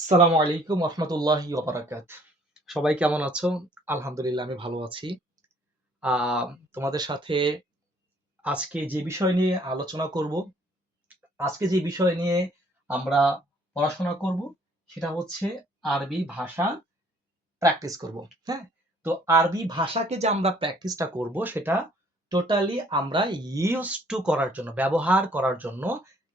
আসসালামু আলাইকুম রহমতুল্লাহি ওবারাকাত। সবাই কেমন আছো? আলহামদুলিল্লাহ আমি ভালো আছি। আ তোমাদের সাথে আজকে যে বিষয় নিয়ে আলোচনা করব, আজকে যে বিষয় নিয়ে আমরা পড়াশোনা করব সেটা হচ্ছে আরবি ভাষা প্র্যাকটিস করব। হ্যাঁ? তো আরবি ভাষাকে যে আমরা প্র্যাকটিসটা করব সেটা টোটালি আমরা ইউজড টু করার জন্য, ব্যবহার করার জন্য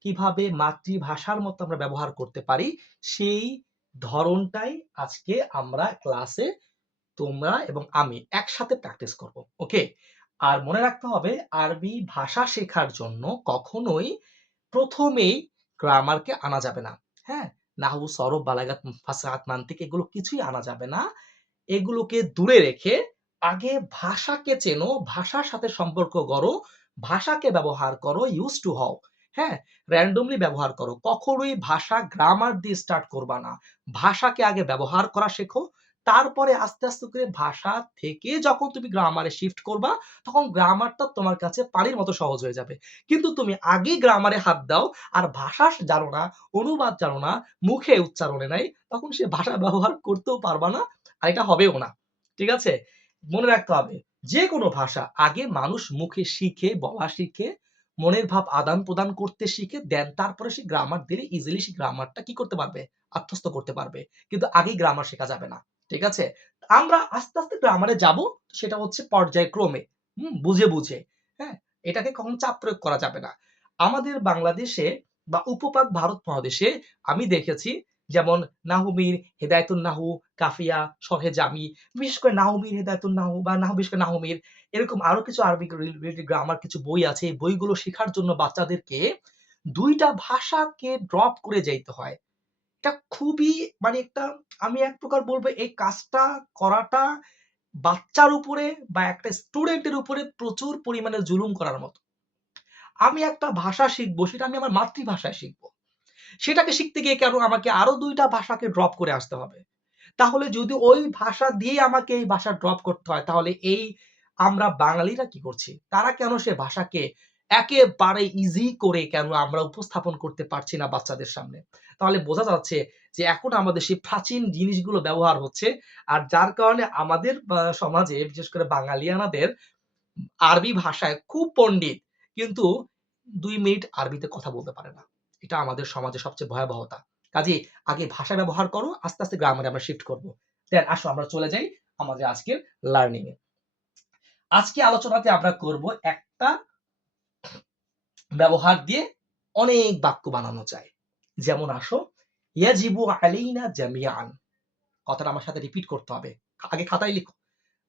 কিভাবে মাতৃভাষার মতো আমরা ব্যবহার করতে পারি সেই ধরনটাই আজকে আমরা ক্লাসে তোমরা এবং আমি একসাথে প্র্যাকটিস করব। ওকে? আর মনে রাখতে হবে আরবি ভাষা শেখার জন্য কখনোই ১ম এই গ্রামারকে আনা যাবে না। হ্যাঁ? নাহু, সরফ, বালাগাত, ফাসাহাত, মান্তিক এগুলো কিছুই আনা যাবে না। এগুলোকে দূরে রেখে আগে ভাষাকে চেনো, ভাষার সাথে সম্পর্ক গড়ো, ভাষাকে ব্যবহার করো, used to হও। হ্যাঁ? randomly ব্যবহার করো। কখনোই ভাষা গ্রামার দিয়ে স্টার্ট করবা না। ভাষাকে আগে ব্যবহার করা শেখো। তারপরে আস্তে, আস্তে করে ভাষা থেকে যখন তুমি গ্রামারে শিফট করবা, তখন গ্রামারটা তোমার কাছে পানির মতো সহজ হয়ে যাবে। কিন্তু তুমি আগেই গ্রামারে হাত দাও আর ভাষা জানো না, অনুবাদ জানো না, মুখে উচ্চারণে নাই, তখন সে ভাষা ব্যবহার করতেও পারবা না। আর এটা হবেও না। ঠিক আছে? মনে রাখতে হবে যেকোনো ভাষা আগে মানুষ মুখে শিখে, বলা শিখে, মনের ভাব আদান-প্রদান করতে শিখে দেন তারপরে সে গ্রামার দিলে ইজিলি সে গ্রামারটা কি করতে পারবে? আত্মস্থ করতে পারবে। কিন্তু আগেই গ্রামার শেখা যাবে না। ঠিক আছে? আমরা আস্তে, আস্তে গ্রামারে যাবো। সেটা হচ্ছে পর্যায়ক্রমে। বুঝে, বুঝে। হ্যাঁ? এটাকে কখনো চাপ প্রয়োগ করা যাবে না। আমাদের বাংলাদেশে বা উপপাক ভারত মহাদেশে আমি দেখেছি যেমন নাহুমির, হেদায়েতুন নাহু, কাফিয়া, শরহে জামি, বিশেষ করে নাহুমির, হেদায়েতুন নাহু বা বিশেষ করে নাহুমির এরকম আরো কিছু আরবিক রিলেটেড গ্রামার কিছু বই আছে। এই বইগুলো শেখার জন্য বাচ্চাদেরকে ২ টা ভাষাকে ড্রপ করে যাইতে হয়। এটা খুবই মানে একটা আমি এক প্রকার বলব এই কাজটা করাটা বাচ্চার উপরে বা একটা স্টুডেন্টের উপরে প্রচুর পরিমাণে জুলুম করার মতো। আমি একটা ভাষা শিখবো সেটা আমি আমার মাতৃভাষায় শিখবো। সেটাকে শিখতে গিয়ে কেন আমাকে আরো ২ টা ভাষাকে ড্রপ করে আসতে হবে? তাহলে যদি ওই ভাষা দিয়েই আমাকে এই ভাষা ড্রপ করতে হয়, তাহলে এই আমরা বাঙালিরা কি করছি? তারা কেন সে ভাষাকে একেবারে ইজি করে কেন আমরা উপস্থাপন করতে পারছি না বাচ্চাদের সামনে? তাহলে বোঝা যাচ্ছে যে এখন আমাদের সেই প্রাচীন জিনিসগুলো ব্যবহার হচ্ছে। আর যার কারণে আমাদের সমাজে বিশেষ করে বাঙালিয়ানাদের আরবি ভাষায় খুব পণ্ডিত। কিন্তু ২ মিনিট আরবিতে কথা বলতে পারে না। এটা আমাদের সমাজে সবচেয়ে ভয়াবহতা। কাজেই আগে ভাষা ব্যবহার করো, আস্তে, আস্তে গ্রামারে আমরা শিফট করব। দেন আসো আমরা চলে যাই আমাদের আজকের লার্নিং এ। আজকে আলোচনাতে আমরা করব একটা ব্যবহার দিয়ে অনেক বাক্য বানানো যায়। যেমন আসো, ইয়াজিবু আলাইনা জামিআন। কথাটা আমার সাথে রিপিট করতে হবে। আগে খাতায় লিখো।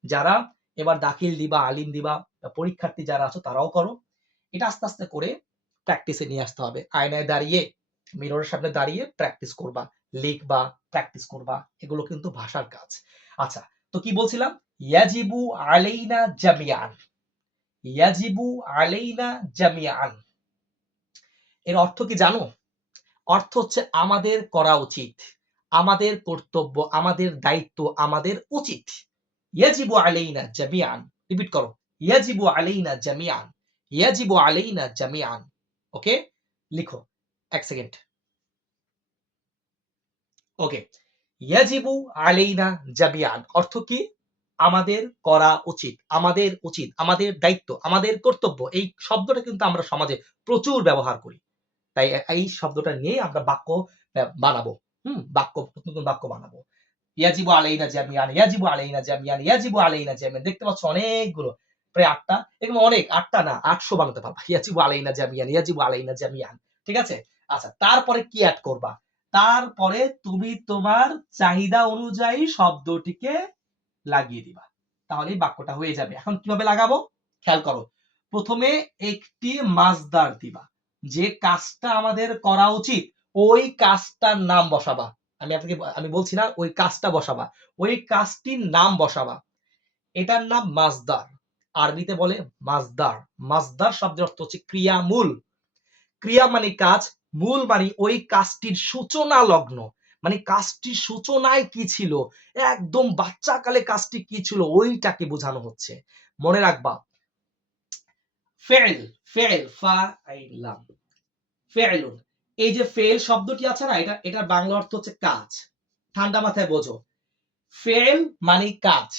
যারা এবার দাখিল দিবা, আলিম দিবা, পরীক্ষার্থী যারা আছো তারাও করো। এটা আস্তে, আস্তে করে প্র্যাকটিসে নিয়ে আসতে হবে। আয়নায় দাঁড়িয়ে, মিররের সামনে দাঁড়িয়ে প্র্যাকটিস করবা, লিখবা, প্র্যাকটিস করবা। এগুলো কিন্তু ভাষার কাজ। আচ্ছা, তো কি বলছিলাম? ইয়াজিবু আলাইনা জামিআন। ইয়াজিবু আলাইনা জামিআন। এর অর্থ কি জানো? অর্থ হচ্ছে আমাদের করা উচিত, আমাদের কর্তব্য, আমাদের দায়িত্ব, আমাদের উচিত। ইয়াজিবু আলাইনা জামিআন। রিপিট করো। ইয়াজিবু আলাইনা জামিআন। ইয়াজিবু আলাইনা জামিআন। ওকে? লিখো। ১ সেকেন্ড। ওকে। ইয়াজিবু আলাইনা জামিআন অর্থ কি? আমাদের করা উচিত, আমাদের উচিত, আমাদের দায়িত্ব, আমাদের কর্তব্য। এই শব্দটা কিন্তু আমরা সমাজে প্রচুর ব্যবহার করি। তাই এই শব্দটা নিয়েই আমরা বাক্য বানাবো। বাক্য নতুন, নতুন বাক্য বানাবো। ইয়াজিবু আলাইনা জামিআন, ইয়াজিবু আলাইনা জামিআন, ইয়াজিবু আলাইনা জামিআন। দেখতে পাচ্ছ অনেকগুলো। প্রায় ৮ টা। এরকম অনেক ৮ টা না ৮০০ বানাতে পারবা। ইয়াজিবু আলাইনা জামিআন, ইয়াজিবু আলাইনা জামিআন। ঠিক আছে? আচ্ছা, তারপরে কি এড করবা? তারপরে তুমি তোমার চাহিদা অনুযায়ী শব্দটিকে লাগিয়ে দিবা। তাহলেই বাক্যটা হয়ে যাবে। এখন কিভাবে লাগাবো? খেয়াল করো। ১ম এ একটি মাসদার দিবা। যে কাজটা আমাদের করা উচিত, ওই কাজটার নাম বসাবা। আমি বলছি না ওই কাজটা বসাবা। ওই কাজটির নাম বসাবা। এটার নাম মাসদার। আরবিতে বলে মাসদার। মাসদার শব্দের অর্থ হচ্ছে ক্রিয়ামূল। ক্রিয়া মানে কাজ, মূল মানে ওই কাজটির সূচনা লগ্ন। মানে কাজটির সূচনায় কি ছিল? একদম বাচ্চাকালে কাজটি কি ছিল? ওইটাকে বোঝানো হচ্ছে। মনে রাখবা ফেল, ফেল, ফাইলাম, ফেলুন। এই যে ফেল শব্দটি আছে না, এটার বাংলা অর্থ হচ্ছে কাজ। ঠান্ডা মাথায় বোঝো, ফেল মানে কাজ।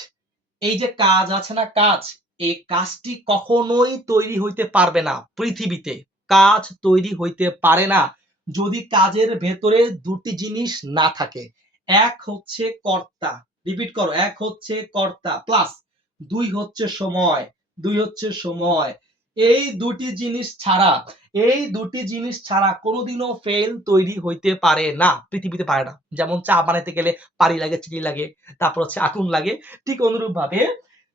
এই যে কাজ আছে না, কাজ, এই কাজটি কখনোই তৈরি হইতে পারবে না পৃথিবীতে। কাজ তৈরি হইতে পারে না যদি কাজের ভেতরে দুটি জিনিস না থাকে। এক হচ্ছে কর্তা, রিপিট করো, এক হচ্ছে কর্তা প্লাস দুই হচ্ছে সময়, দুই হচ্ছে সময়। এই দুটি জিনিস ছাড়া, এই দুটি জিনিস ছাড়া কোনোদিনও ফেল তৈরি হইতে পারে না, পৃথিবীতে পারে না। যেমন চা বানাইতে গেলে পানি লাগে, চিনি লাগে, তারপর হচ্ছে আগুন লাগে। ঠিক অনুরূপ ভাবে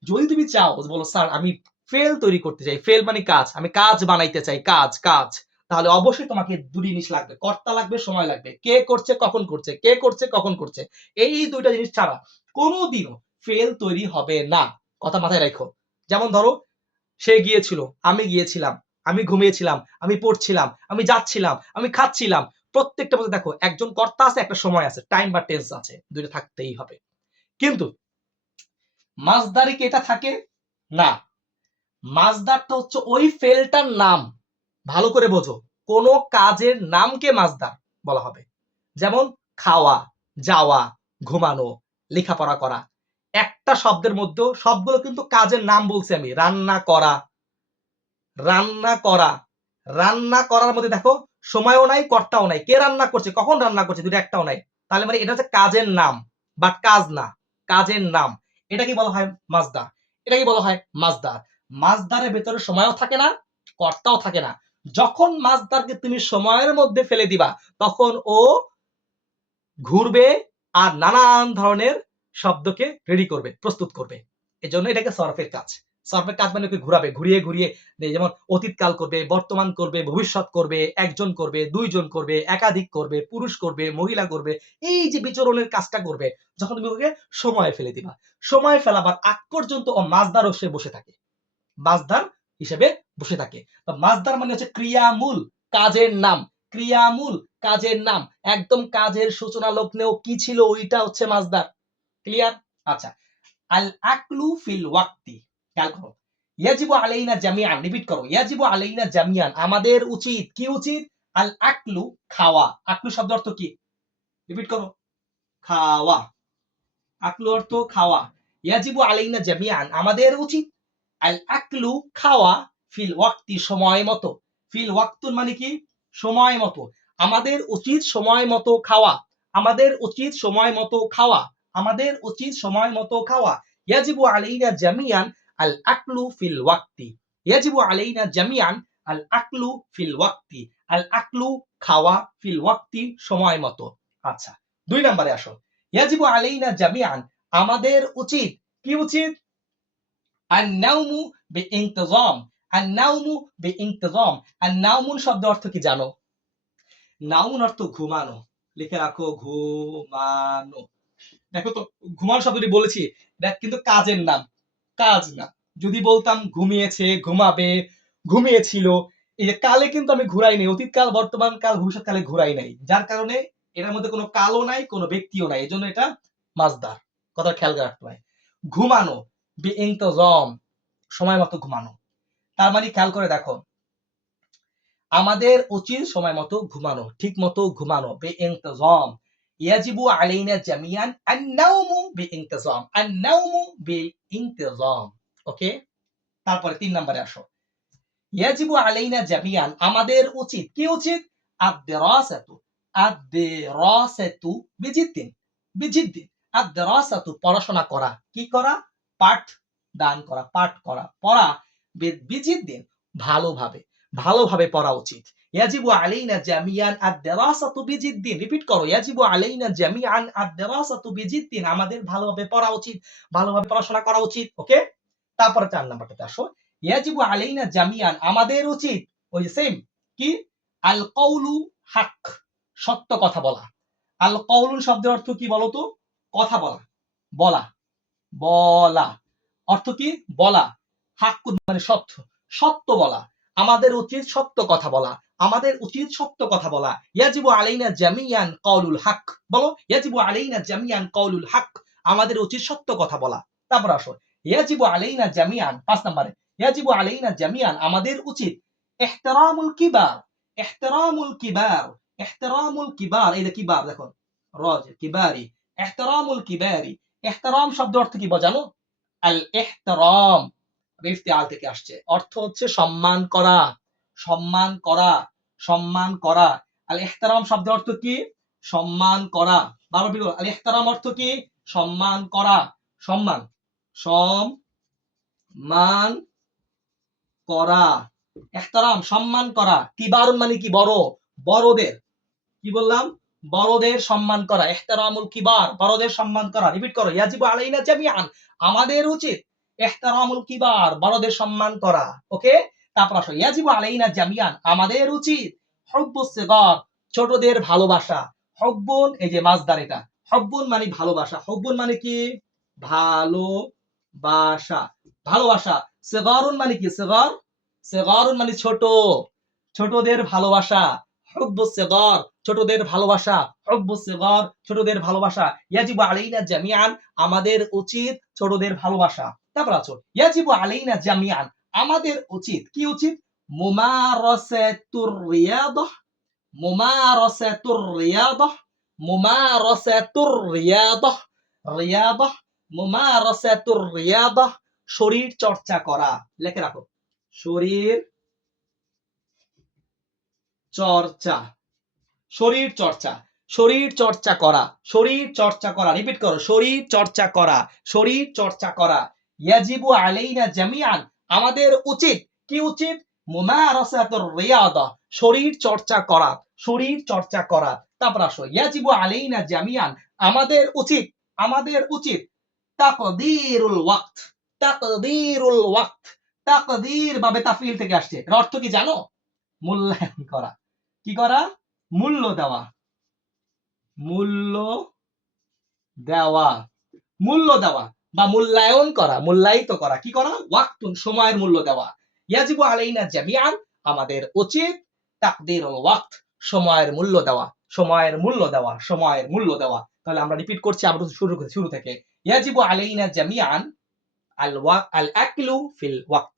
যদি তুমি চাও, বলো স্যার আমি ফেল তৈরি করতে চাই, ফেল মানে কাজ, আমি কাজ বানাইতে চাই, কাজ কাজ, তাহলে অবশ্যই তোমাকে দুটি জিনিস লাগবে, কর্তা লাগবে, সময় লাগবে। কে করছে, কখন করছে, কে করছে, কখন করছে, এই দুইটা জিনিস ছাড়া কোনোদিনও ফেল তৈরি হবে না। কথা মাথায় রাখো। যেমন ধরো, সে গিয়েছিল, আমি গিয়েছিলাম, আমি ঘুমিয়েছিলাম, আমি পড়ছিলাম, আমি যাচ্ছিলাম, আমি খাচ্ছিলাম। প্রত্যেকটা মধ্যে দেখো একজন কর্তা আছে, একটা সময় আছে, টাইম বা টেন্স আছে, দুইটা থাকতেই হবে। কিন্তু মাসদারে কি এটা থাকে? না। মাসদারটা হচ্ছে ওই ফেলটার নাম। ভালো করে বোঝো, কোন কাজের নামকে মাসদার বলা হবে। যেমন খাওয়া, যাওয়া, ঘুমানো, লেখাপড়া করা। একটা শব্দের মধ্যে সবগুলো কিন্তু কাজের নাম বলছি আমি। রান্না করা, রান্না করা, রান্না করার মধ্যে দেখো সময়ও নাই, কর্তাও নাই, কে রান্না করছে, কখন রান্না করছে, দুটো একটাও নাই। তাহলে মানে এটা হচ্ছে কাজের নাম, বাট কাজ না, কাজের নাম। এটা কি বলা হয়? মাসদার। এটা কি বলা হয়? মাসদার। মাসদারের ভেতরে সময়ও থাকে না, কর্তাও থাকে না। যখন মাসদারকে তুমি সময়ের মধ্যে ফেলে দিবা, তখন ও ঘুরবে আর নানান ধরনের শব্দকে রেডি করবে, প্রস্তুত করবে। এজন্য এটাকে সরফের কাজ। সরফের কাজ মানে ঘুরাবে, ঘুরিয়ে ঘুরিয়ে, যেমন অতীতকাল করবে, বর্তমান করবে, ভবিষ্যৎ করবে, একজন করবে, দুইজন করবে, একাধিক করবে, পুরুষ করবে, মহিলা করবে। এই যে বিচরণের কাজটা করবে, যখন তুমি ওকে সময়ে ফেলে দিবা, সময় ফেলাবার আগ পর্যন্ত ও মাসদার সে বসে থাকে, মাসদার হিসেবে বসে থাকে। মাসদার মানে হচ্ছে ক্রিয়ামূল, কাজের নাম, ক্রিয়ামূল কাজের নাম। একদম কাজের সূচনা লগ্নেও কি ছিল, ওইটা হচ্ছে মাসদার। ক্লিয়ার? আচ্ছা, আল আকলু ফিল ওয়াক্তি, খেয়াল করো, ইয়াজিবু আলাইনা জামিআন, রিপিট করো, ইয়াজিবু আলাইনা জামিআন, আমাদের উচিত, কি উচিত? আল আকলু, খাওয়া। আকলু শব্দ অর্থ কি? রিপিট করো, খাওয়া। আকলু অর্থ খাওয়া। ইয়াজিবু আলাইনা জামিআন, আমাদের উচিত, আল আকলু খাওয়া, ফিল ওয়াক্তি সময় মতো। ফিল ওয়াক্তুন মানে কি? সময় মতো। আমাদের উচিত সময় মতো খাওয়া, আমাদের উচিত সময় মতো খাওয়া, আমাদের উচিত সময় মতো খাওয়া। ইয়াজিবু আলাইনা জামিআন আল আকলু ফিল ওয়াক্তি, ইয়াজিবু আলাইনা জামিআন আল আকলু ফিল ওয়াক্তি, আল আকলু খাওয়া, ফিল ওয়াক্তি সময় মতো। আচ্ছা, 2 নম্বরে আসো। ইয়াজিবু আলাইনা জামিআন, আমাদের উচিত, কি উচিত? আন-নাওমু বিইনতিজাম, আন-নাওমু বিইনতিজাম। আন-নাওমুন শব্দ অর্থ কি জানো? নাউন অর্থ ঘুমানো। লিখে রাখো, ঘুমানো। দেখো তো, ঘুমানো শব্দটি বলেছি, এটা কিন্তু কাজের নাম, কাজ না। যদি বলতাম ঘুমিয়েছে, ঘুমাবে, ঘুমিয়েছিল, এই যে কালে কিন্তু আমি ঘুরাই নাই, অতীতকাল, বর্তমান কাল, ভবিষ্যৎ কালে ঘুরাই নাই, যার কারণে এটার মধ্যে কোনো কালও নাই, কোনো ব্যক্তিও নাই, এজন্য এটা মাসদার। কথা খেয়াল রাখতে হয়। ঘুমানো, বিইনতিজাম, সময় মতো ঘুমানো। তার মানে খেয়াল করে দেখো, আমাদের উচিত সময় মতো ঘুমানো, ঠিক মতো ঘুমানো, বিইনতিজাম। ইয়াজিবু আলাইনা জামিআন আন-নাওমু বিইনতিজাম, আন-নাওমু বিইনতিজাম। ওকে, তারপরে 3 নম্বরে আসো। ইয়াজিবু আলাইনা জামিআন, আমাদের উচিত, কি উচিত? আদ-দিরাসাতু, আদ-দিরাসাতু বিজিদ্দিন, বিজিদ্দিন। আদ-দিরাসাতু পড়াশোনা করা, কি করা? পাঠ দান করা, পাঠ করা, পড়া, বিজিদ্দিন ভালোভাবে, ভালোভাবে পড়া উচিত। ইয়াজিবু আলাইনা জামিআন আদ-দিরাসাতু বিজিদ্দিন, রিপিট করো, ইয়াজিবু আলাইনা জামিআন আদ-দিরাসাতু বিজিদ্দিন, আমাদের ভালোভাবে পড়া উচিত, ভালোভাবে পড়াশোনা করা উচিত। ওকে, তারপরে 4 নাম্বারটাতে আসো। ইয়াজিবু আলাইনা জামিআন, আমাদের উচিত, ওই যে সেম, কি? আল কওলু হক, সত্য কথা বলা। আল কওলুন শব্দের অর্থ কি বলতো? কথা বলা, বলা, বলা। অর্থ কি? বলা। হাক্কুন মানে সত্য, সত্য বলা। আমাদের উচিত সত্য কথা বলা, আমাদের উচিত সত্য কথা বলা। ইয়াজিবু আলাইনা জামিআন কওলুল হক, বলো, ইয়াজিবু আলাইনা জামিআন কওলুল হক, আমাদের উচিত সত্য কথা বলা। তারপর আসো, ইয়াজিবু আলাইনা জামিআন, 5 নম্বরে, ইয়াজিবু আলাইনা জামিআন, আমাদের উচিত ইহতিরামুল কিবার, ইহতিরামুল কিবার, ইহতিরামুল কিবার, এই যে কিবার দেখো রজ কিবারি, ইহতিরামুল কিবারি। ইহতিরাম শব্দ অর্থ কি জানো? আল ইহতিরাম ইফতিআল থেকে আসছে, অর্থ হচ্ছে সম্মান করা, সম্মান করা, সম্মান করা। আল ইহতিরাম শব্দ অর্থ কি? সম্মান করা। বারবার বলো, আল ইহতিরাম অর্থ কি? সম্মান করা, সম্মান, সম্মান করা। ইহতিরাম সম্মান করা, কিবারুন মানে কি? বড়, বড়দের। কি বললাম? বড়দের সম্মান করা। ইহতিরামুল কিবার, বড়দের সম্মান করা। রিপিট করো, ইয়াজিবু আলাইনা জামিআন, আমাদের উচিত ইহতিরামুল কিবার, বড়দের সম্মান করা। ওকে, তারপর আসো ইয়াজিবু আলাইনা জামিআন, আমাদের উচিত হুব্বুস সিগার, ছোটদের ভালোবাসা। হুব্বুন, এই যে মাসদার, এটা হুব্বুন মানে ভালোবাসা। হুব্বুন মানে কি? ভালোবাসা, ভালোবাসা। সিগারুন মানে কি? সিগার, সিগারুন মানে ছোট, ছোটদের ভালোবাসা। হুব্বুস সিগার, ছোটদের ভালোবাসা। হুব্বুস সিগার, ছোটদের ভালোবাসা। ইয়াজিবু আলাইনা জামিআন, আমাদের উচিত ছোটদের ভালোবাসা। তারপর আছো ইয়াজিবু আলাইনা জামিআন, আমাদের উচিত, কি উচিত? মুমারাসাতুর রিয়াদাহ, মুমারাসাতুর রিয়াদাহ, মুমারাসাতুর রিয়াদাহ, রিয়াদাহ, মুমারাসাতুর রিয়াদাহ, শরীর চর্চা করা। লিখে রাখো, শরীর চর্চা, শরীর চর্চা, শরীর চর্চা করা, শরীর চর্চা করা। রিপিট করো, শরীর চর্চা করা, শরীর চর্চা করা। ইয়াজিবু আলাইনা জামিআন, আমাদের উচিত, কি উচিত? মুমারাসাতুর রিয়াদা, শরীর চর্চা করা, শরীর চর্চা করা। তারপর আসো ইয়াজিবু আলাইনা জামিআন, আমাদের উচিত, আমাদের উচিত তাকদীরুল ওয়াক্ত, তাকদীরুল ওয়াক্ত। তাকদীর বাবে তাফিল থেকে আসছে, এর অর্থ কি জানো? মূল্যায়ন করা। কি করা? মূল্য দেওয়া, মূল্য দেওয়া, মূল্য দেওয়া বা মূল্যায়ন করা, মূল্যায়িত করা। কি করা? ওয়াক্তুন, সময়ের মূল্য দেওয়া। ইয়াজিবু আলাইনা জামিআন, আমাদের উচিত তাকদীরুল ওয়াক্ত, সময়ের মূল্য দেওয়া, সময়ের মূল্য দেওয়া, সময়ের মূল্য দেওয়া। তাহলে আমরা রিপিট করছি আবার শুরু থেকে। ইয়াজিবু আলাইনা জামিআন আল আকলু ফিল ওয়াক্ত,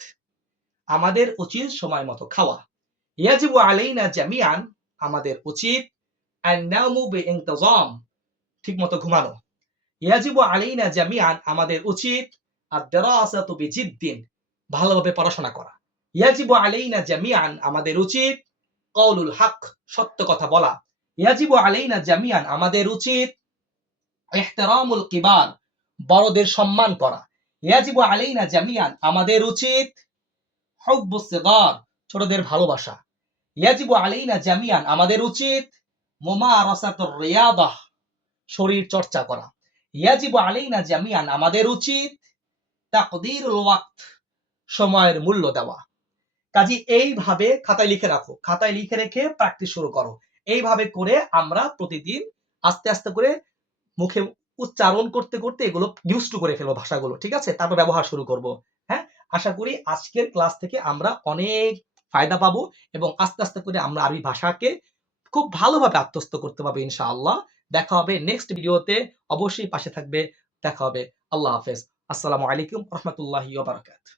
আমাদের উচিত সময় মতো খাওয়া। ইয়াজিবু আলাইনা জামিআন, আমাদের উচিত আন-নাওমু বিইনতিজাম, ঠিকমতো ঘুমানো। ইয়াজিবু আলাইনা জামিআন, আমাদের উচিত আদ-দিরাসাতু বিজিদ্দিন, ভালোভাবে পড়াশোনা করা। ইয়াজিবু আলাইনা জামিআন, আমাদের উচিত কওলুল হক, সত্য কথা বলা। ইয়াজিবু আলাইনা জামিআন, আমাদের উচিত ইহতিরামুল কিবার, বড়দের সম্মান করা। ইয়াজিবু আলাইনা জামিআন, আমাদের উচিত হুব্বুস সিগার, ছোটদের ভালোবাসা। ইয়াজিবু আলাইনা জামিআন, আমাদের উচিত মুমারাসাতুর রিয়াদাহ, শরীর চর্চা করা। ইয়াজিবু আলাইনা জামিআন, আমাদের উচিত তাকদীরুল ওয়াক্ত, সময়ের মূল্য দেওয়া। কাজী এইভাবে খাতায় লিখে রাখো, খাতায় লিখে রেখে প্র্যাকটিস শুরু করো। এইভাবে করে আমরা প্রতিদিন আস্তে আস্তে করে মুখে উচ্চারণ করতে করতে এগুলো ইউজ টু করে ফেলবো, ভাষাগুলো। ঠিক আছে, তারপর ব্যবহার শুরু করব। হ্যাঁ, আশা করি আজকের ক্লাস থেকে আমরা অনেক ফায়দা পাবো এবং আস্তে আস্তে করে আমরা আরবি ভাষাকে খুব ভালোভাবে আত্মস্থ করতে পারবো ইনশাআল্লাহ। দেখা হবে নেক্সট ভিডিওতে, অবশ্যই পাশে থাকবে। দেখা হবে। আল্লাহ হাফেজ। আসসালামু আলাইকুম ওয়া রাহমাতুল্লাহি ওয়া বারাকাতুহু।